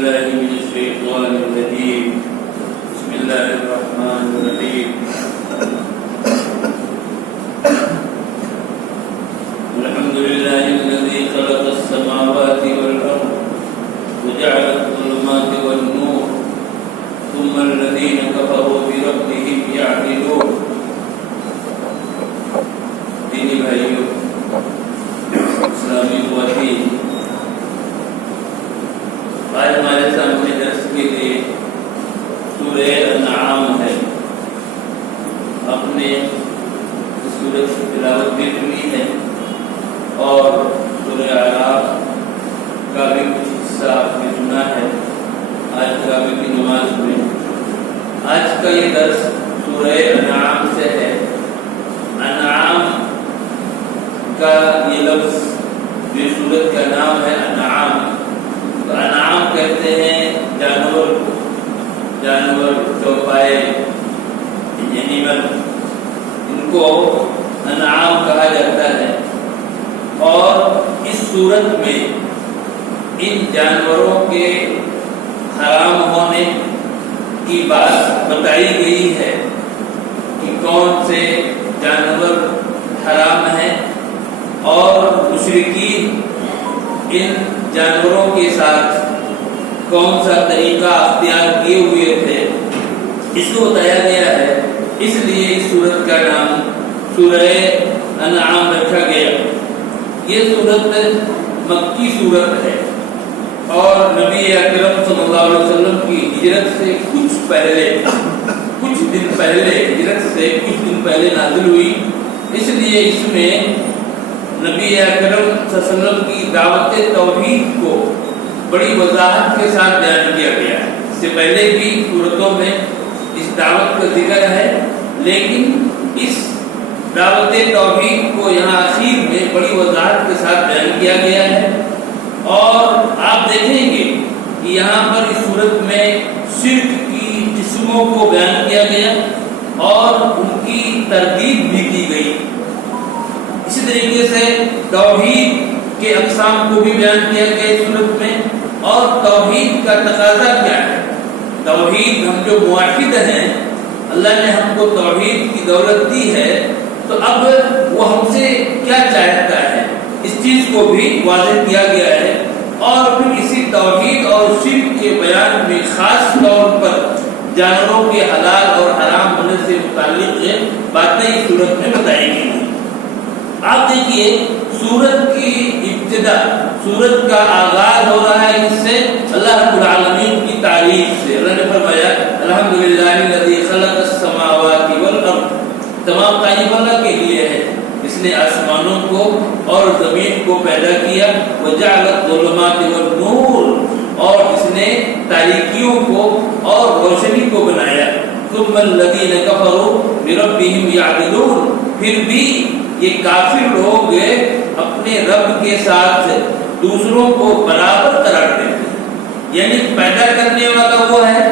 بالله من الشيطان الرجيم بسم الله الرحمن الرحيم الحمد لله الذي خلق السماوات والأرض وجعل الظلمات والنور ثم الذين كفروا بربهم يعدلون دینی بھائیوں، اسلامی خواتین، آج ہمارے سامنے درس کے لیے سورہ انعام ہے۔ اپنے سورہ کی تلاوت بھی سنی ہے اور سورہ اعراف کا بھی کچھ حصہ آپ نے سنا ہے آج تراویح کی نماز میں۔ آج کا یہ درس سورہ انعام سے ہے۔ انعام کا یہ لفظ جو سورت کا نام ہے انعام، تو انعام کہتے ہیں جانور کو، جانور چوپائے اینیمل، ان کو انعام کہا جاتا ہے۔ اور اس صورت میں ان جانوروں کے حرام ہونے کی بات بتائی گئی ہے کہ کون سے جانور حرام ہیں اور مشرکین ان جانوروں کے ساتھ کون سا طریقہ اختیار کیے ہوئے تھے، اس کو بتایا گیا ہے۔ اس لیے اس سورت کا نام سورہ انعام رکھا گیا۔ یہ سورت مکی سورت ہے اور نبی اکرم صلی اللہ علیہ وسلم کی ہجرت سے کچھ دن پہلے نازل ہوئی۔ اس لیے اس میں نبی اکرم صلی اللہ علیہ وسلم کی دعوت توحید کو بڑی وضاحت کے ساتھ بیان کیا گیا ہے۔ اس سے پہلے بھی سورتوں میں اس دعوت کا ذکر ہے، لیکن اس دعوت توحید کو یہاں آخر میں بڑی وضاحت کے ساتھ بیان کیا گیا ہے۔ اور آپ دیکھیں گے کہ یہاں پر اس صورت میں شرک کی قسموں کو بیان کیا گیا اور ان کی تردید بھی کی گئی۔ اسی طریقے سے توحید کے اقسام کو بھی بیان کیا گیا اس صورت میں، اور توحید کا تقاضا کیا ہے۔ توحید، ہم جو موحد ہیں، اللہ نے ہم کو توحید کی دولت دی ہے، تو اب وہ ہم سے کیا چاہتا ہے، اس چیز کو بھی واضح کیا گیا ہے۔ اور پھر اسی توحید اور شرک کے بیان میں خاص طور پر جانوروں کے حلال اور حرام ہونے سے متعلق باتیں اس صورت میں بتائی گئی ہیں۔ آپ دیکھیے سورت کی ابتدا، سورت کا آغاز ہو رہا ہے اس سے اللہ رب العالمین کی تعریف سے۔ اللہ نے فرمایا الحمدللہ الذی خلق السماوات والارض، تمام تعریف اللہ کے لیے ہے، اس نے آسمانوں کو اور زمین کو پیدا کیا، وجعل الظلمات والنور، اور اس نے تاریکیوں کو اور روشنی کو بنایا، ثم الذین کفروا بربہم یعدلون، پھر بھی یہ کافر لوگ اپنے رب کے ساتھ دوسروں کو برابر قرار دیتے ہیں۔ یعنی پیدا کرنے والا وہ ہے،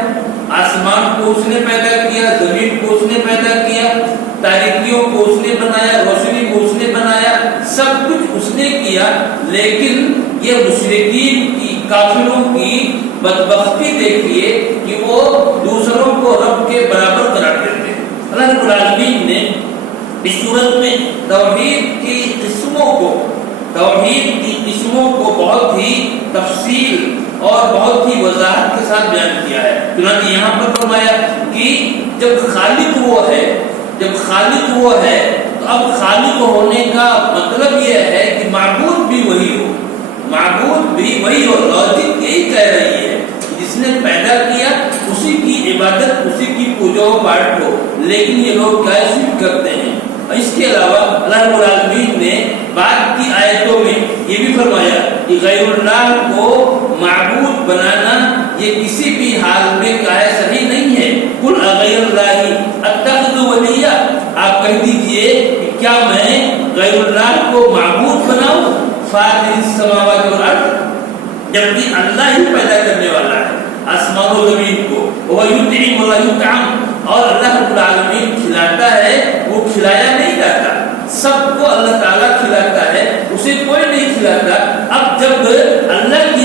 آسمان کو اس نے پیدا کیا، زمین کو اس نے پیدا کیا، تاریکیوں کو اس نے بنایا، روشنی کو اس نے بنایا، سب کچھ اس نے کیا، لیکن یہ مشرکین کی، کافروں کی بدبختی دیکھیے کہ وہ دوسروں کو رب کے برابر قرار دیتے ہیں۔ اللہ رب العالمین نے اس صورت میں توحید کی قسموں کو بہت ہی تفصیل اور بہت ہی وضاحت کے ساتھ بیان کیا ہے۔ چنانچہ یہاں پر فرمایا کہ جب خالق وہ ہے تو اب خالق ہونے کا مطلب یہ ہے کہ معبود بھی وہی ہو، لوجک یہی کہہ رہی ہے، جس نے پیدا کیا اسی کی عبادت، اسی کی پوجا و پاٹ ہو، لیکن یہ لوگ کیا شرک کرتے ہیں۔ اس کے علاوہ اللہ رب العالمین نے بعد کی آیتوں میں یہ بھی فرمایا کہ غیر اللہ کو معبود بنانا یہ کسی بھی حال میں صحیح نہیں ہے۔ قل اغیر اللہ اتخذ ولیا، آپ کہہ دیجئے کہ کیا میں غیر اللہ کو معبود بناؤں، فاطر السماوات والارض، جبکہ اللہ ہی پیدا کرنے والا ہے آسمان و زمین کو، وہ یطعم ولا یطعم، اور اللہ رب العالمین کھلاتا ہے، وہ کھلایا نہیں جاتا، سب کو اللہ تعالیٰ کھلاتا ہے، اسے کوئی نہیں کھلاتا۔ اب جب اللہ کی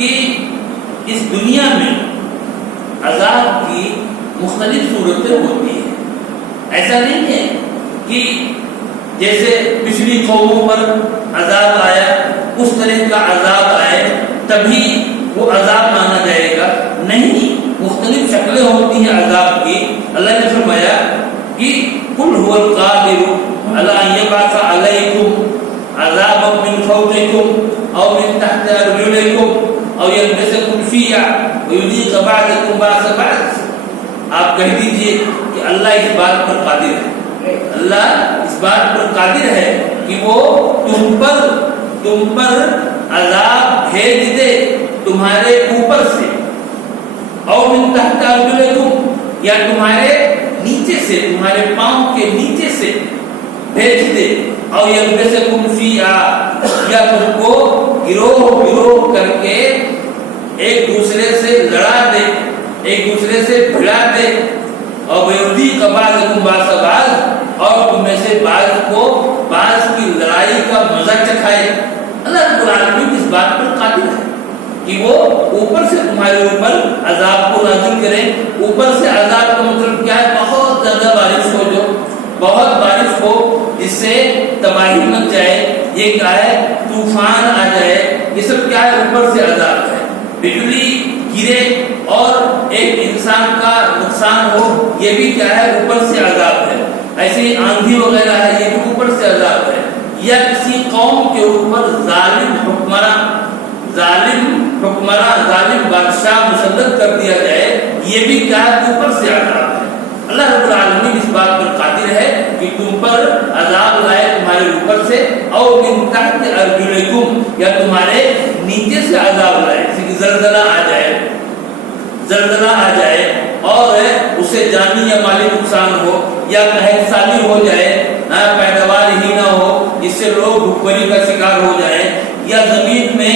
کہ اس دنیا میں عذاب کی مختلف صورتیں ہوتی ہیں. ایسا نہیں ہے کہ جیسے پچھلی قوموں پر عذاب آیا اس طرح کا عذاب آئے تبھی وہ عذاب مانا جائے گا. نہیں، مختلف شکلیں ہوتی ہیں عذاب کی. اللہ نے فرمایا کہ قل هو القادر على ان يبعث عليكم عذابا من فوقكم او من تحت ارجلكم او يلبسكم شيعا ويذيق بعضكم باس بعض. آپ کہہ دیجئے کہ اللہ اس بات پر قادر ہے. اللہ اس بات پر قادر ہے کہ وہ تم پر عذاب بھیج دے تمہارے اوپر سے، اور من تحت ارجلکم یا تمہارے نیچے سے، تمہارے پاؤں کے نیچے سے بھیج دے، اور یلبسکم شیعا یا تم کو گروہ گروہ کر کے ایک دوسرے سے لڑا دے، ایک دوسرے سے بھڑا دے، اور ویذیق بعضکم باس بعض اور تم میں سے بعض کو بعض کی لڑائی کا مزہ چکھائے. اللہ رب العالمین اس بات پر قادر ہے کہ وہ اوپر سے تمہارے اوپر عذاب کو نازل کرے. اوپر سے عذاب کا مطلب کیا ہے؟ بہت زیادہ بارش ہو، جو بہت بارش ہو جس سے تباہی مچ جائے، یہ کیا ہے؟ طوفان آ جائے. یہ سب کیا ہے؟ اوپر سے عذاب ہے. بجلی گرے اور ایک انسان کا نقصان ہو، یہ بھی کیا ہے؟ اوپر سے عذاب ہے. ایسے ہی آندھی وغیرہ ہے، یہ بھی اوپر سے عذاب ہے. یا کسی قوم کے اوپر ظالم بادشاہ مسلط کر دیا جائے، یہ بھی کیا ہے؟ اوپر سے عذاب ہے. اللہ رب العالمین اس بات پر قادر ہے کہ تم پر عذاب لائے تمہارے اوپر سے، اور من تحت ارجلکم یا تمہارے نیچے سے عذاب لائے. زلزلہ آ جائے اور اسے جانی یا مالی نقصان ہو، یا قحط سالی ہو جائے، پیداوار ہی نہ ہو جس سے لوگ بھوکمری کا شکار ہو جائیں، یا زمین میں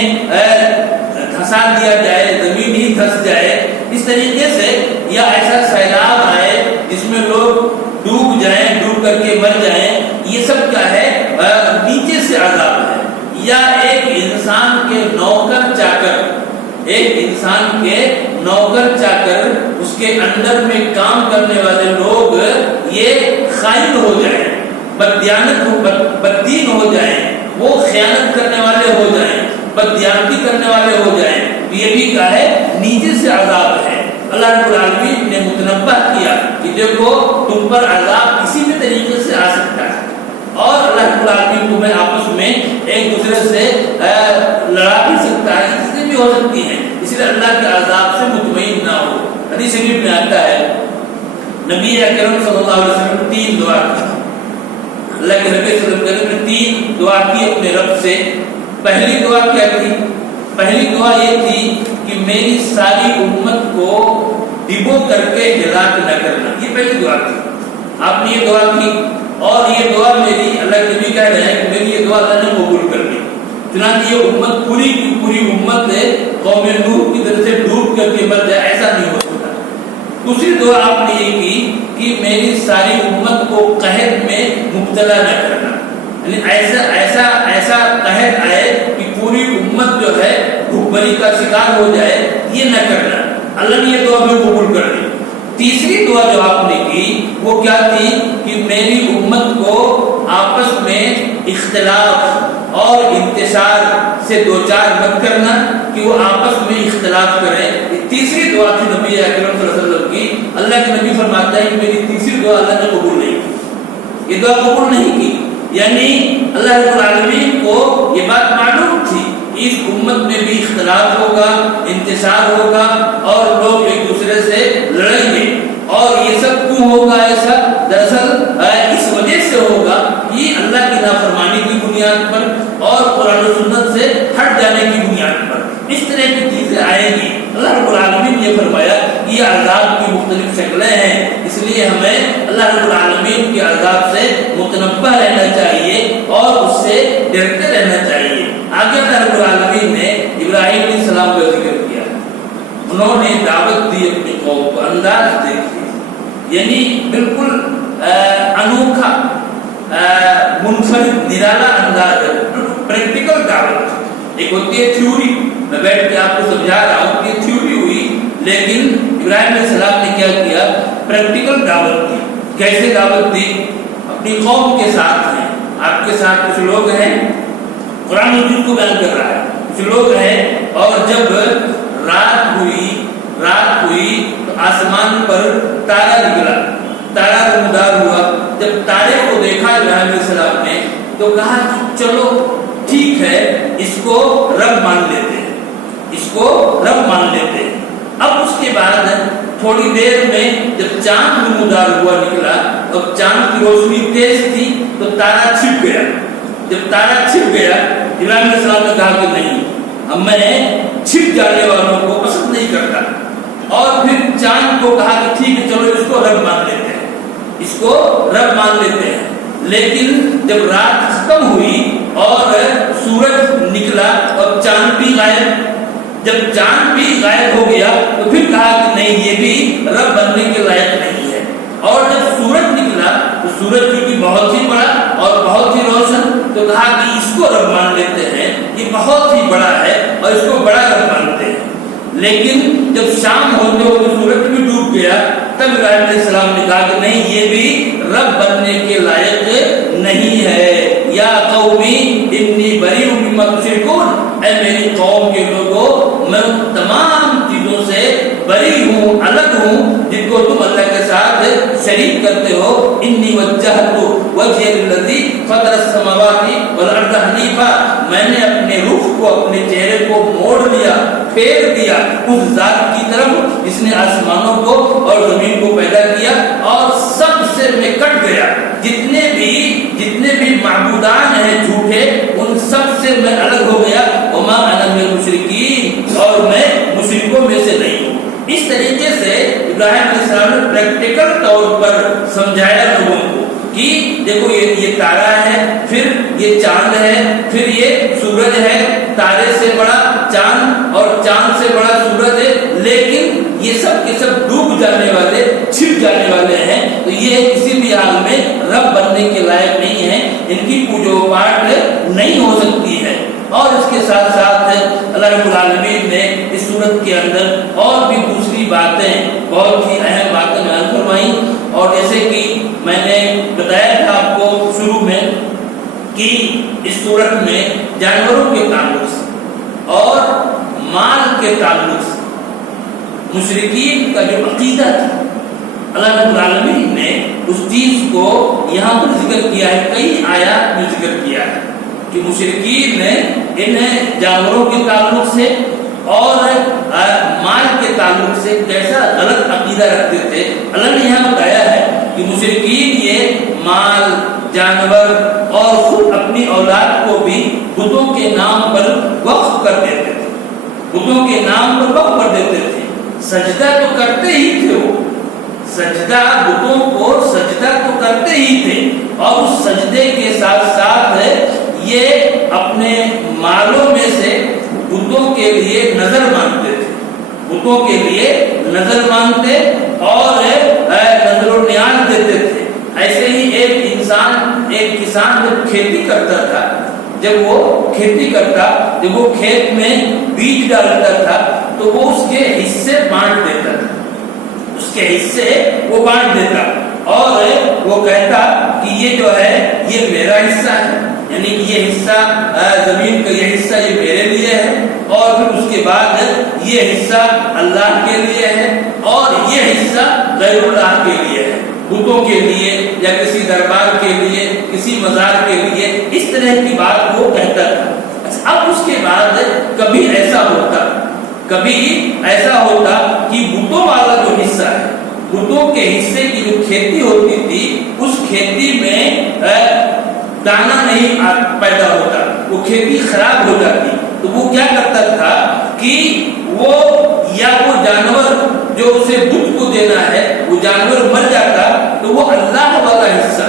دھسا دیا جائے، زمین ہی دھس جائے اس طریقے سے، یا ایسا سیلاب آئے جس میں لوگ ڈوب جائیں، ڈوب کر کے مر جائیں. یہ سب کیا ہے؟ نیچے سے عذاب ہے. یا ایک انسان کے نوکر چاکر اس کے اندر میں کام کرنے والے لوگ یہ خائن ہو جائیں، بددین ہو جائیں، وہ خیانت کرنے والے ہو جائیں، بددیانتی کرنے والے ہو جائیں. یہ بھی کیا ہے؟ نیچے سے عذاب ہے. اللہ رب العالمین نے متنبہ کیا کہ دیکھو تم پر عذاب کسی بھی طریقے سے آ سکتا ہے، اور اللہ رب العالمین تمہیں آپس میں ایک دوسرے سے لڑا بھی سکتا ہے، چیزیں بھی ہو سکتی ہیں. اس لیے اللہ کے عذاب سے مطمئن نہ ہو. حدیث شریف میں آتا ہے نبی اکرم صلی اللہ علیہ وسلم 3 دعا کی. اللہ کے نبی صلی اللہ علیہ وسلم نے 3 دعا کی اپنے رب سے. پہلی دعا کیا تھی؟ پہلی دعا یہ تھی کہ میری ساری امت کو ڈبو کر کے ہلاک نہ کرنا. یہ پہلی دعا تھی. آپ نے یہ دعا کی، اور یہ دعا میری، اللہ کے نبی کہہ رہے ہیں کہ میری یہ دعا اللہ نے قبول کر لی. چنانچہ یہ امت پوری کی پوری امت قوم نوح کی طرح سے ڈوب کر کے مر جائے، ایسا نہیں ہو سکتا. دوسری دعا آپ نے یہ کی کہ میری ساری امت کو قحط میں مبتلا نہ کرنا، یعنی ایسا قحط آئے کہ پوری امت جو ہے بھوکمری کا شکار ہو جائے، یہ نہ کرنا. اللہ نے یہ دعا بھی قبول کر لی. تیسری دعا جو آپ نے کی وہ کیا تھی کہ میری امت کو آپس میں اختلاف اور انتشار سے دوچار مت کرنا، کہ وہ آپس میں اختلاف کریں. تیسری دعا تھی نبی اکرم صلی اللہ علیہ وسلم کی. اللہ کے نبی فرماتا ہے کہ میری تیسری دعا اللہ نے قبول نہیں کی. یہ دعا قبول نہیں کی، یعنی اللہ رب العالمین کو یہ بات معلوم تھی اس امت میں بھی اختلاف ہوگا، انتشار ہوگا، اور لوگ ایک دوسرے سے لڑیں گے. اور یہ سب کیوں ہوگا ایسا؟ دراصل اس وجہ سے ہوگا کہ اللہ کی نافرمانی کی بنیاد پر اور قرآن و سنت سے ہٹ جانے کی بنیاد پر اس طرح کی چیزیں آئیں گی. اللہ رب العالمین نے فرمایا کہ یہ عذاب کی مختلف شکلیں ہیں، اس لیے ہمیں اللہ رب العالمین کے عذاب سے متنبہ رہنا چاہیے اور اس سے ڈرتے رہنا چاہیے. آگے اللہ رب العالمین نے ابراہیم علیہ السلام کا ذکر کیا. انہوں نے دعوت دی اپنی قوم کو. انداز دیکھیے، یعنی بالکل انوکھا، منفرد، نرالا انداز ہے، پریکٹیکل دعوت. ایک ہوتی ہے تھیوری، میں بیٹھ کے آپ کو سمجھا رہا ہوں کہ تھیوری ہوئی، لیکن ابراہیم علیہ السلام نے کیا کیا؟ پریکٹیکل دعوت کی۔ کیسے دعوت دی؟ اپنی قوم کے ساتھ ہیں، آپ کے ساتھ کچھ لوگ ہیں، قرآن مجید کو بیان کر رہا ہے، کچھ لوگ ہیں، اور جب رات ہوئی تو آسمان پر تارا نکلا، تارا نمودار ہوا۔ جب تارے کو دیکھا ابراہیم علیہ السلام نے تو کہا کہ چلو ٹھیک ہے، اس کو رب مان لیتے ہیں، اس کو رب مان لیتے ہیں۔ اب اس کے بعد تھوڑی دیر میں جب چاند نمودار ہوا نکلا، اب چاند کی روشنی تیز تھی تو تارا چھپ گیا۔ جب تارا چھپ گیا، ابراہیم علیہ السلام نے کہا کہ نہیں، اب میں چھپ جانے والوں کو پسند نہیں کرتا، اور پھر چاند کو کہا کہ ٹھیک ہے چلو اس کو رب مان لیتے ہیں، اس کو رب مان لیتے ہیں۔ لیکن جب رات ختم ہوئی اور سورج نکلا اور چاند بھی غائب، جب چاند بھی غائب ہو گیا تو پھر کہا کہ نہیں، یہ بھی رب بننے کے لائق نہیں ہے۔ اور جب سورج نکلا تو سورج کیونکہ بہت ہی بڑا اور بہت ہی روشن، تو کہا کہ اس کو رب مان لیتے ہیں، یہ بہت ہی بڑا ہے اور اس کو بڑا رب مانتے ہیں۔ لیکن جب شام ہوتے ہوتے سورج بھی ڈوب گیا، تب ابراہیم علیہ السلام نے کہا کہ نہیں، یہ بھی رب بننے کے لائق نہیں ہے۔ یا قومی انی بریء مما تشرکون، اے میری قوم کے لوگوں، میں ان تمام چیزوں سے بری ہوں، الگ ہوں جن کو تم اللہ کے ساتھ شریک کرتے ہو۔ انی وجہت وجہی للذی فطر السماوات والارض حنیفا، میں نے اپنے رخ کو، اپنے چہرے کو موڑ لیا، پھیر دیا اس ذات کی طرف جس نے آسمانوں کو اور زمین کو پیدا کیا، اور سب سے میں کٹ گیا۔ جتنے بھی معبودان ہیں جھوٹے، ان سب سے میں الگ ہو گیا۔ وما انا من المشرکین، اور میں مشرکوں میں سے نہیں ہوں۔ اس طریقے سے ابراہیم علیہ السلام نے پریکٹیکل طور پر سمجھایا لوگوں کو کہ دیکھو یہ تارا ہے، پھر یہ چاند ہے، پھر یہ سورج ہے، تارے سے بڑا چاند اور چاند سے بڑا سورج ہے، لیکن یہ سب کے سب ڈوب جانے والے، چھپ جانے والے ہیں، تو یہ کسی بھی حال میں رب بننے کے لائق نہیں ہے، ان کی پوجا پاٹ نہیں ہو سکتی ہے۔ اور اس کے ساتھ ساتھ اللہ رب العالمین نے اس صورت کے اندر اور بھی دوسری باتیں، بہت ہی اہم باتیں بیان فرمائیں، اور جیسے کہ میں نے بتایا تھا آپ کو شروع میں کہ اس صورت میں جانوروں کے تعلق سے اور مال کے تعلق سے مشرکین کا جو عقیدہ تھا، اللہ رب العالمین نے اس چیز کو یہاں پر ذکر کیا ہے، کئی آیات میں ذکر کیا ہے کہ مشرکین نے انہیں جانوروں کے تعلق سے اور مال کے تعلق سے کیسا غلط عقیدہ رکھتے تھے۔ اللہ نے یہاں بتایا ہے کہ مشرکین یہ مال، جانور اور خود اپنی اولاد کو بھی بتوں کے نام پر وقف کر دیتے تھے، بتوں کے نام پر وقف کر دیتے تھے۔ سجدہ تو کرتے ہی تھے، وہ سجدہ، بتوں کو سجدہ تو کرتے ہی تھے، اور اس سجدے کے ساتھ ساتھ یہ اپنے مالوں میں سے بتوں کے لیے نظر مانگتے تھے، بتوں کے لیے نظر مانگتے اور نظر و نیاز دیتے تھے۔ ایسے ہی ایک کسان جب کھیتی کرتا تھا، جب وہ کھیت میں بیج ڈالتا تھا تو وہ اس کے حصے بانٹ دیتا تھا، اس کے حصے وہ بانٹ دیتا، اور وہ کہتا کہ یہ جو ہے یہ میرا حصہ ہے، یعنی کہ یہ حصہ زمین کا، یہ حصہ یہ میرے لیے ہے، اور پھر اس کے بعد یہ حصہ اللہ کے لیے ہے، اور یہ حصہ غیر اللہ کے لیے ہے، بتوں کے لیے یا کسی دربار کے لیے، کسی مزار کے لیے، اس طرح کی بات وہ کہتا تھا۔ اب اس کے بعد کبھی ایسا ہوتا کہ بتوں والا جو حصہ ہے، بتوں کے حصے کی جو کھیتی ہوتی تھی، اس کھیتی میں دانا نہیں پیدا ہوتا، وہ کھیتی خراب ہو جاتی، تو وہ کیا کرتا تھا کہ وہ جانور جو اسے بت کو دینا ہے، وہ جانور مر جاتا تو وہ اللہ والا حصہ،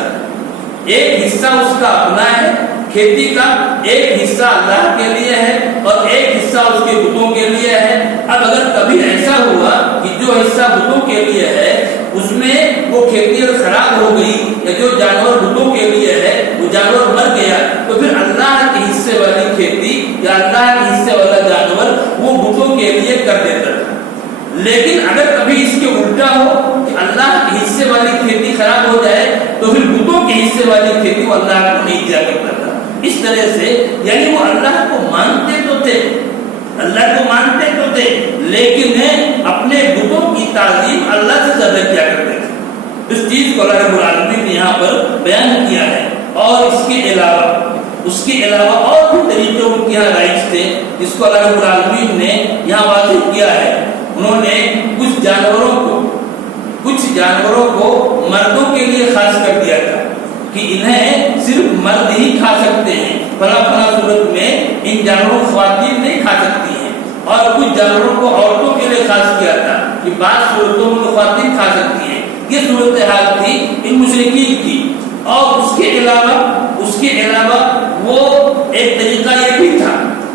ایک حصہ اس کا اپنا ہے کھیتی کا، ایک حصہ اللہ کے لیے ہے اور ایک حصہ اس کے بتوں کے لیے ہے۔ اب اگر کبھی ایسا ہوا کہ جو حصہ بتوں کے لیے ہے اس میں وہ کھیتی خراب ہو گئی، یا جو جانور بتوں کے لیے ہے وہ جانور مر گیا، تو پھر اللہ کے حصے والی کھیتی یا اللہ کے حصے والا جانور کے لیے کر دیتا تھا. لیکن اگر کبھی اس کے الٹا ہو کہ اللہ کے حصے والی کھیتی خراب ہو جائے تو پھر بتوں کے حصے والی کھیتی وہ اللہ کو نہیں دیا کرتا تھا. اس طرح سے یعنی وہ اللہ کو مانتے تو تھے، اللہ کو مانتے تو تھے، لیکن اپنے بتوں کی تعظیم اللہ سے زیادہ کیا کرتے تھے. اس چیز کو اللہ رب العالمین نے یہاں پر بیان کیا ہے. اور اس کے علاوہ اور بھی طریقے ان کے یہاں رائج تھے جس کو اللہ رب العالمین نے یہاں واضح کیا ہے. انہوں نے کچھ جانوروں کو مردوں کے لیے خاص کر دیا تھا کہ انہیں صرف مرد ہی کھا سکتے ہیں، فلاں صورت میں ان جانوروں کو خواتین نہیں کھا سکتی ہیں. اور کچھ جانوروں کو عورتوں کے لیے خاص کیا تھا کہ بعض صورتوں میں خواتین کھا سکتی ہیں. یہ صورتحال تھی ان مشرکین کی. اور اس کے علاوہ وہ ایک طریقہ یہ بھی تھا،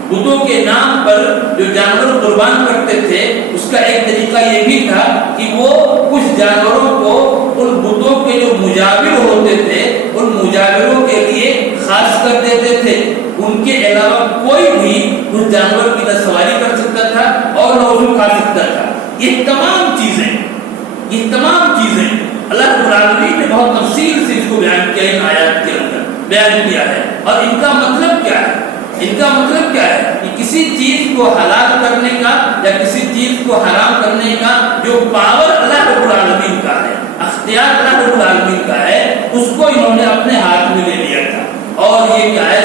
بتوں کے نام پر جو جانور قربان کرتے تھے اس کا ایک طریقہ یہ بھی تھا کہ وہ کچھ جانوروں کو ان بتوں کے جو مجاور ہوتے تھے ان مجاوروں کے لیے خاص کر دیتے تھے. ان کے علاوہ کوئی بھی اس جانور کی نہ سواری کر سکتا تھا اور نہ اسے کھا سکتا تھا. یہ تمام چیزیں اللہ رب العالمین نے بہت تفصیل سے اس کو بیان کیا، ان آیات کے اندر بیان کیا ہے. اور ان کا مطلب کیا ہے کہ کسی چیز کو حلال کرنے کا یا کسی چیز کو حرام کرنے کا جو پاور اللہ رب العالمین کا ہے، اختیار اللہ رب العالمین کا ہے، اس کو انہوں نے اپنے ہاتھ میں لے لیا تھا. اور یہ کیا ہے؟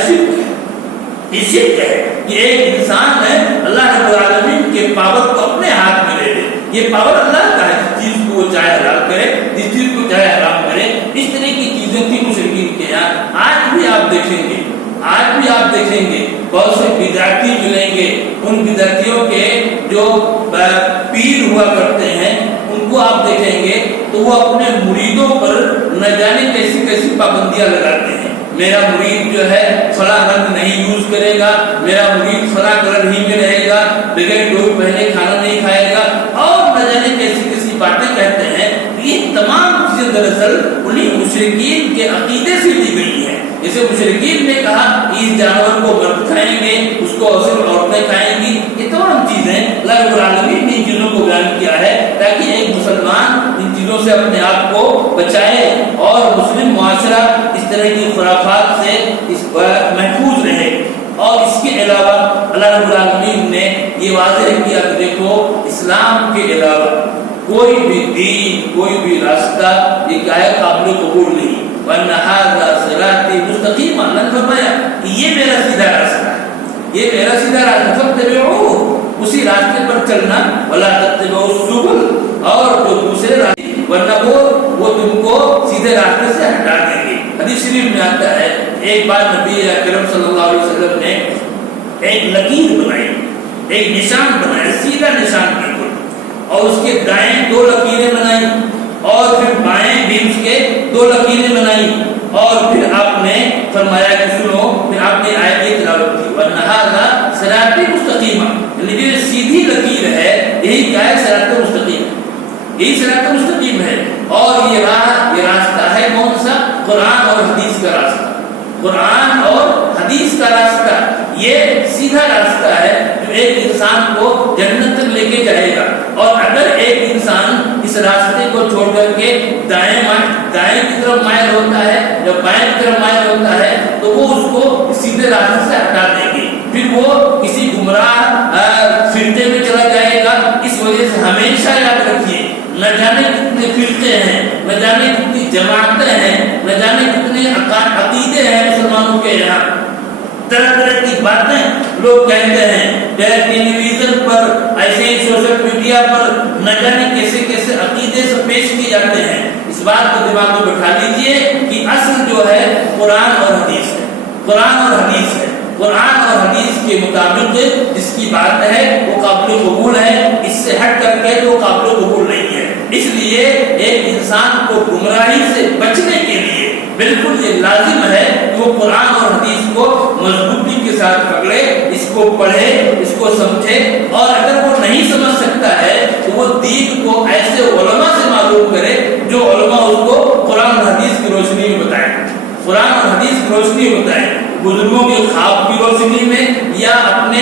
شرک ہے کہ ایک انسان ہے اللہ رب العالمین کے پاور کو اپنے ہاتھ میں لے لے. یہ پاور اللہ کا ہے، جس چیز کو وہ چاہے حلال کرے، جس چیز کو چاہے حرام کرے. اس طرح کی چیزیں تھی مشرکین کے یہاں. آج بھی آپ دیکھیں گے بہت سے بدعتی ملیں گے. ان بدعتیوں کے جو پیر ہوا کرتے ہیں ان کو آپ دیکھیں گے تو وہ اپنے مریدوں پر نہ جانے کیسی پابندیاں لگاتے ہیں. میرا مرید جو ہے فلاں رنگ نہیں یوز کرے گا، میرا مرید فلاں کلر ہی میں رہے گا، بغیر ٹوپی پہنے کھانا نہیں کھائے گا، اور نہ جانے کیسی باتیں کہتے ہیں. یہ تمام چیزیں دراصل انہیں مشرکین کے عقیدے سے دی گئی ہیں. جیسے مشرکین نے کہا کہ اس جانور کو مرد کھائیں گے، اس کو صرف عورتیں کھائیں گی. یہ تمام چیزیں اللہ رب العالمین نے ان چیزوں کو بیان کیا ہے تاکہ ایک مسلمان ان چیزوں سے اپنے آپ کو بچائے اور مسلم معاشرہ اس طرح کی خرافات سے محفوظ رہے. اور اس کے علاوہ اللہ رب العالمین نے یہ واضح کیا کہ دیکھو اسلام کے علاوہ کوئی بھی دین، کوئی بھی راستہ یہ کیا ہے قابل قبول نہیں. وَأَنَّ هَذَا صِرَاطِي مُسْتَقِيمًا، اللہ نے فرمایا کہ یہ میرا سیدھا راستہ ہے، یہ میرا سیدھا راستہ، فَاتَّبِعُوهُ، اسی راستے پر چلنا. وَلَا تَتَّبِعُوا السُّبُلَ، اور جو دوسرے راستے ورنہ وہ تم کو سیدھے راستے سے ہٹا دیں گے. حدیث شریف میں آتا ہے ایک بار نبی اکرم صلی اللہ علیہ وسلم نے ایک لکیر بنائی، ایک نشان بنایا، سیدھا نشان بالکل، اور اس کے دائیں 2 لکیریں بنائی اور پھر بائیں بھی اس کے 2 لکیریں بنائی. اور پھر آپ نے فرمایا کہ سنو، پھر آپ نے آیت کی تلاوت کی، وَأَنَّ هَذَا صِرَاطِي مُسْتَقِيمًا، یعنی یہ سیدھی لکیر ہے، یہی کیا ہے؟ صراط مستقیم، یہی صراط مستقیم ہے. اور یہ راستہ ہے کون سا؟ قرآن اور حدیث کا راستہ. قرآن اور حدیث کا راستہ یہ سیدھا راستہ ہے جو ایک انسان کو جنت تک لے کے جائے گا. اور اگر ایک انسان اس راستے کو چھوڑ کر کے دائیں کی طرف مائل ہوتا ہے یا بائیں کی طرف مائل ہوتا ہے تو وہ اس کو سیدھے راستے سے ہٹا دیں گے، پھر وہ کسی گمراہ فرقے میں چلا جائے گا. اس وجہ سے ہمیشہ یاد رکھیے، نہ جانے کتنے فرقے ہیں، نہ جانے کتنی جماعتیں ہیں، نہ جانے کتنے عقیدے ہیں مسلمانوں کے یہاں. طرح کی باتیں لوگ کہتے ہیں، ٹیلی ویژن پر، ایسے ہی سوشل میڈیا پر نہ جانے کیسے عقیدے سے پیش کیے جاتے ہیں. اس بات کو دماغ میں بٹھا لیجئے کہ اصل جو ہے قرآن اور حدیث ہے، قرآن اور حدیث ہے. قرآن اور حدیث کے مطابق جس کی بات ہے وہ قابل قبول ہے، اس سے ہٹ کر کے وہ قابل قبول نہیں ہے. اس لیے ایک انسان کو گمراہی سے بچنے کے لیے بالکل یہ لازم ہے کہ وہ قرآن اور حدیث کو مضبوطی کے ساتھ پکڑے، اس کو پڑھے، اس کو سمجھے. اور اگر وہ نہیں سمجھ سکتا ہے تو وہ دین کو ایسے علماء سے معلوم کرے جو علماء اس کو قرآن اور حدیث کی روشنی میں بتائیں، قرآن اور حدیث کی روشنی میں بتائیں. بزرگوں کے خواب کی روشنی میں یا اپنے